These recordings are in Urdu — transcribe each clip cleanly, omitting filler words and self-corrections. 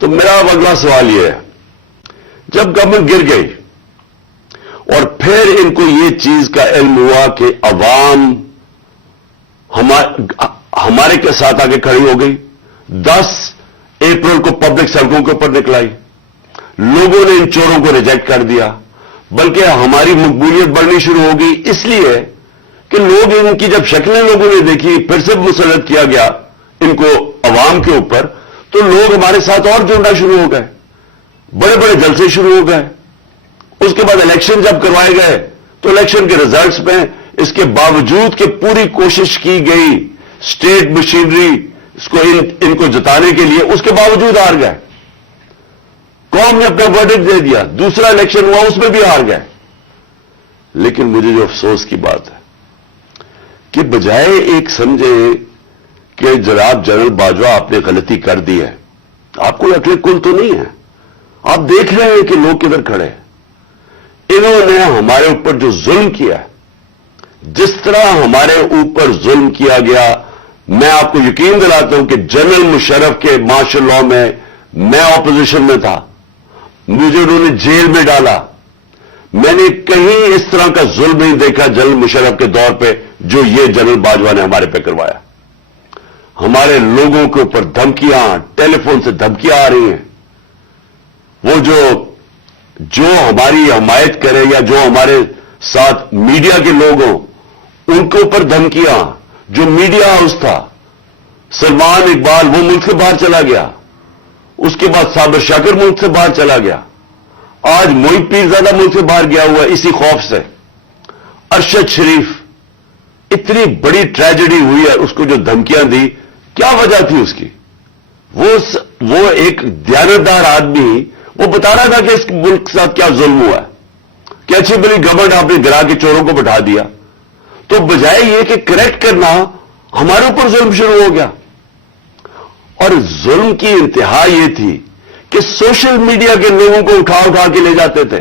تو میرا اگلا سوال یہ ہے، جب گورنمنٹ گر گئی اور پھر ان کو یہ چیز کا علم ہوا کہ عوام ہمارے کے ساتھ آگے کھڑی ہو گئی، 10 اپریل کو پبلک سڑکوں کے اوپر نکلائی، لوگوں نے ان چوروں کو ریجیکٹ کر دیا، بلکہ ہماری مقبولیت بڑھنی شروع ہو گئی، اس لیے کہ لوگ ان کی جب شکلیں لوگوں نے دیکھی، پھر سے مسلط کیا گیا ان کو عوام کے اوپر، تو لوگ ہمارے ساتھ اور جڑنا شروع ہو گئے، بڑے بڑے جلسے شروع ہو گئے۔ اس کے بعد الیکشن جب کروائے گئے تو الیکشن کے ریزلٹس میں اس کے باوجود کہ پوری کوشش کی گئی اسٹیٹ مشینری اس کو ان کو جتانے کے لیے، اس کے باوجود ہار گئے۔ قوم نے اپنا ورڈکٹ دے دیا، دوسرا الیکشن ہوا اس میں بھی ہار گئے۔ لیکن مجھے جو افسوس کی بات ہے کہ بجائے ایک سمجھے کہ جناب جنرل باجوہ آپ نے غلطی کر دی ہے، آپ کو عقل کل تو نہیں ہے، آپ دیکھ رہے ہیں کہ لوگ کدھر کھڑے ہیں۔ انہوں نے ہمارے اوپر جو ظلم کیا ہے، جس طرح ہمارے اوپر ظلم کیا گیا، میں آپ کو یقین دلاتا ہوں کہ جنرل مشرف کے مارشل لاء میں اپوزیشن میں تھا، مجھے انہوں نے جیل میں ڈالا، میں نے کہیں اس طرح کا ظلم نہیں دیکھا جنرل مشرف کے دور پہ جو یہ جنرل باجوہ نے ہمارے پہ کروایا۔ ہمارے لوگوں کے اوپر دھمکیاں، ٹیلی فون سے دھمکیاں آ رہی ہیں، وہ جو ہماری حمایت کرے یا جو ہمارے ساتھ میڈیا کے لوگ ہوں ان کے اوپر دھمکیاں، جو میڈیا ہاؤس تھا، سلمان اقبال وہ ملک سے باہر چلا گیا، اس کے بعد صابر شاکر ملک سے باہر چلا گیا، آج محیط پیرزادہ ملک سے باہر گیا ہوا اسی خوف سے، ارشد شریف، اتنی بڑی ٹریجڈی ہوئی ہے، اس کو جو دھمکیاں دی، کیا وجہ تھی اس کی؟ وہ ایک دیانتدار آدمی وہ بتا رہا تھا کہ اس ملک کے ساتھ کیا ظلم ہوا ہے، کہ اچھی بلی گورنمنٹ آپ نے گرا کے چوروں کو بٹھا دیا، تو بجائے یہ کہ کریکٹ کرنا ہمارے اوپر ظلم شروع ہو گیا۔ اور ظلم کی انتہا یہ تھی کہ سوشل میڈیا کے لوگوں کو اٹھا اٹھا کے لے جاتے تھے،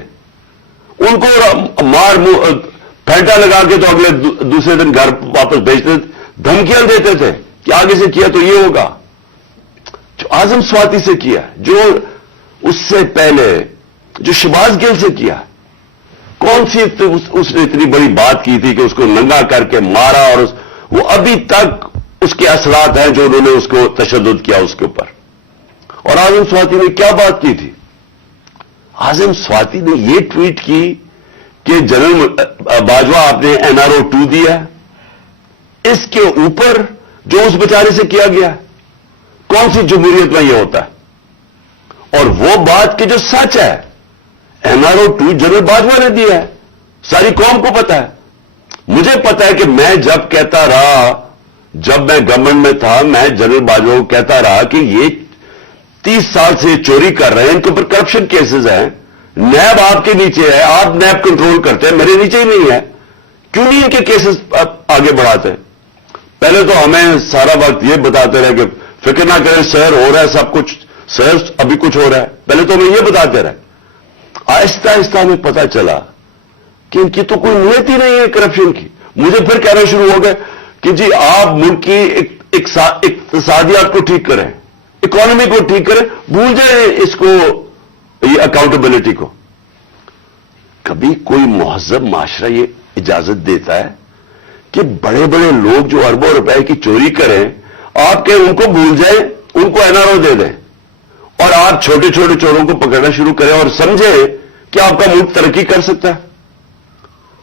ان کو مار پھینٹا لگا کے تو اگلے دوسرے دن گھر واپس بھیجتے تھے، دھمکیاں دیتے تھے کہ آگے سے کیا تو یہ ہوگا۔ جو اعظم سواتی سے کیا، جو اس سے پہلے جو شہباز گل سے کیا، کون سی اس نے اتنی بڑی بات کی تھی کہ اس کو ننگا کر کے مارا، اور وہ ابھی تک اس کے اثرات ہیں جو انہوں نے اس کو تشدد کیا اس کے اوپر۔ اور اعظم سواتی نے کیا بات کی تھی؟ اعظم سواتی نے یہ ٹویٹ کی کہ جنرل باجوہ آپ نے NRO 2 دیا ہے، اس کے اوپر جو اس بیچارے سے کیا گیا، کون سی جمہوریت میں یہ ہوتا ہے؟ اور وہ بات کہ جو سچ ہے، NRO 2 جنرل باجوہ نے دیا ہے، ساری قوم کو پتا ہے، مجھے پتا ہے کہ میں جب کہتا رہا، جب میں گورنمنٹ میں تھا، میں جنرل باجوہ کو کہتا رہا کہ یہ 30 سال سے چوری کر رہے ہیں، ان کے اوپر کرپشن کیسز ہیں، نیب آپ کے نیچے ہے، آپ نیب کنٹرول کرتے ہیں، میرے نیچے ہی نہیں ہے، کیوں نہیں ان کے کیسز آگے بڑھاتے؟ پہلے تو ہمیں سارا وقت یہ بتاتے رہے کہ فکر نہ کریں سر، ہو رہا ہے سب کچھ، سر ابھی کچھ ہو رہا ہے، پہلے تو ہمیں یہ بتاتے رہے۔ آہستہ آہستہ ہمیں پتا چلا کہ ان کی تو کوئی نیت ہی نہیں ہے کرپشن کی۔ مجھے پھر کہنا شروع ہو گئے کہ جی آپ ملک کی اقتصادیات کو ٹھیک کریں، اکانومی کو ٹھیک کریں، بھول جائیں اس کو، یہ اکاؤنٹیبلٹی کو۔ کبھی کوئی مہذب معاشرہ یہ اجازت دیتا ہے کہ بڑے بڑے لوگ جو اربوں روپے کی چوری کریں، آپ کہ ان کو بھول جائیں، ان کو NRO دے دیں، اور آپ چھوٹے چھوٹے چوروں کو پکڑنا شروع کریں اور سمجھیں کہ آپ کا ملک ترقی کر سکتا ہے؟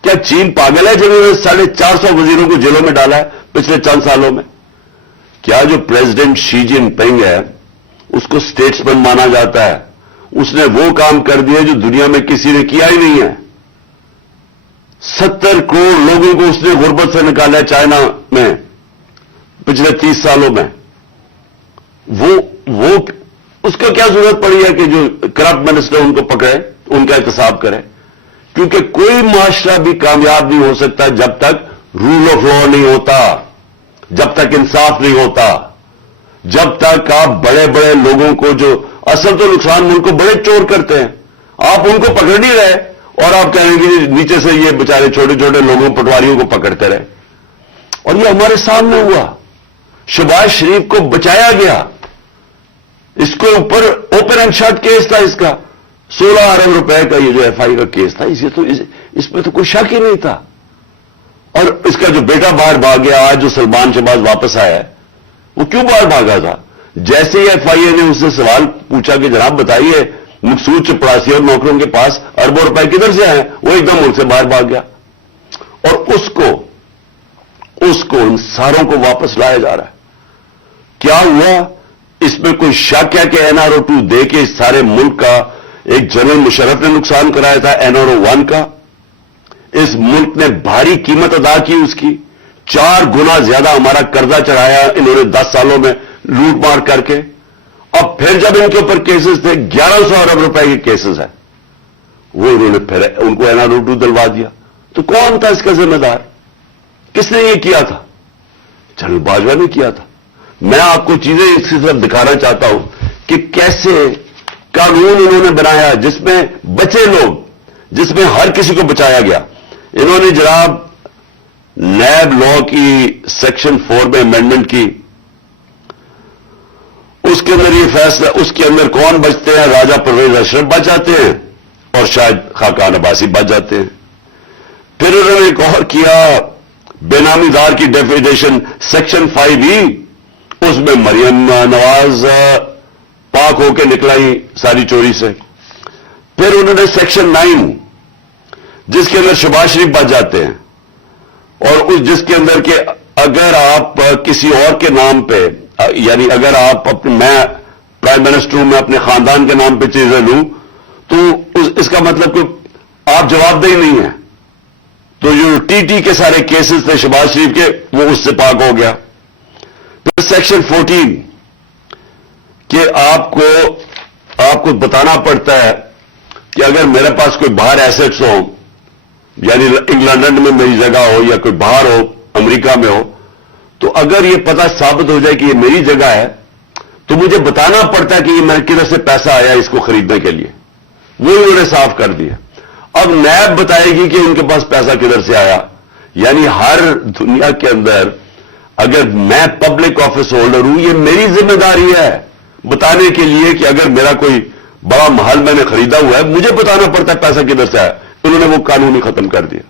کیا چین پاگل ہے جنہوں نے 450 وزیروں کو جیلوں میں ڈالا ہے پچھلے چند سالوں میں؟ کیا جو پریزیڈنٹ شی جن پنگ ہے اس کو اسٹیٹسمین مانا جاتا ہے، اس نے وہ کام کر دیا جو دنیا میں کسی نے کیا ہی نہیں ہے؟ 70 کروڑ لوگوں کو اس نے غربت سے نکالا ہے چائنا میں پچھلے 30 سالوں میں۔ وہ اس کو کیا ضرورت پڑی ہے کہ جو کرپٹ منسٹر ان کو پکڑے، ان کا احتساب کرے؟ کیونکہ کوئی معاشرہ بھی کامیاب نہیں ہو سکتا جب تک رول آف لا نہیں ہوتا، جب تک انصاف نہیں ہوتا، جب تک آپ بڑے بڑے لوگوں کو، جو اصل تو نقصان ملک کو بڑے چور کرتے ہیں، آپ ان کو پکڑ نہیں رہے، اور آپ کہیں گے نیچے سے یہ بیچارے چھوٹے چھوٹے لوگوں پٹواریوں کو پکڑتے رہے۔ اور یہ ہمارے سامنے ہوا، شہباز شریف کو بچایا گیا، اس کے اوپر اوپن اینڈ شٹ کیس تھا اس کا 16 ارب روپے کا یہ جو ایف آئی کا کیس تھا، اس میں تو کوئی شک ہی نہیں تھا. اور اس کا جو بیٹا باہر بھاگ گیا، آج جو سلمان شہباز واپس آیا ہے، وہ کیوں باہر بھاگا تھا؟ جیسے ہی ایف آئی اے نے اس سے سوال پوچھا کہ جناب بتائیے مقصود چپڑاسی اور نوکروں کے پاس اربوں روپے کدھر سے آئے، وہ ایک دم ملک سے باہر بھاگ گیا. اور اس کو ان ساروں کو واپس لایا جا رہا ہے. کیا ہوا؟ اس میں کوئی شک ہے کہ NRO2 دے کے اس سارے ملک کا ایک جنرل مشرف نے نقصان کرایا تھا NRO1 کا؟ اس ملک نے بھاری قیمت ادا کی اس کی. 4 گنا زیادہ ہمارا قرضہ چڑھایا انہوں نے 10 سالوں میں لوٹ مار کر کے. اب پھر جب ان کے اوپر کیسز تھے 1100 ارب روپے کے کیسز ہیں، وہ انہوں نے پھر ان کو NRO2 دلوا دیا. تو کون تھا اس کا ذمہ دار؟ کس نے یہ کیا تھا؟ جنرل باجوہ نے کیا تھا. میں آپ کو چیزیں اس کی طرف دکھانا چاہتا ہوں کہ کیسے قانون انہوں نے بنایا جس میں بچے لوگ، جس میں ہر کسی کو بچایا گیا. انہوں نے جناب نیب لا کی سیکشن 4 میں امینڈمنٹ کی، اس کے اندر یہ فیصلہ، اس کے اندر کون بچتے ہیں؟ راجہ پرویز اشرف بچ جاتے ہیں اور شاید خاقان عباسی بچ جاتے ہیں. پھر انہوں نے ایک اور کیا، بے نامی دار کی ڈیفینیشن سیکشن 5E، اس میں مریم نواز پاک ہو کے نکلائی ساری چوری سے. پھر انہوں نے سیکشن 9 جس کے اندر شہباز شریف بچ جاتے ہیں، اور جس کے اندر کہ اگر آپ کسی اور کے نام پہ، یعنی اگر آپ میں پرائم منسٹر ہوں، میں اپنے خاندان کے نام پہ چیزیں لوں تو اس کا مطلب کہ آپ جواب دہی نہیں ہیں. تو جو TT کے سارے کیسز تھے شہباز شریف کے، وہ اس سے پاک ہو گیا. پھر سیکشن 14 کہ آپ کو بتانا پڑتا ہے کہ اگر میرے پاس کوئی باہر ایسٹس ہو، یعنی لندن میں میری جگہ ہو یا کوئی باہر ہو امریکہ میں ہو، تو اگر یہ پتہ ثابت ہو جائے کہ یہ میری جگہ ہے تو مجھے بتانا پڑتا ہے کہ یہ میں کدھر سے پیسہ آیا اس کو خریدنے کے لیے. وہ انہوں نے صاف کر دیا. اب نیب بتائے گی کہ ان کے پاس پیسہ کدھر سے آیا. یعنی ہر دنیا کے اندر اگر میں پبلک آفس ہولڈر ہوں، یہ میری ذمہ داری ہے بتانے کے لیے کہ اگر میرا کوئی بڑا محل میں نے خریدا ہوا ہے، مجھے بتانا پڑتا ہے پیسہ کدھر سے آیا. انہوں نے وہ قانون ہی ختم کر دیا.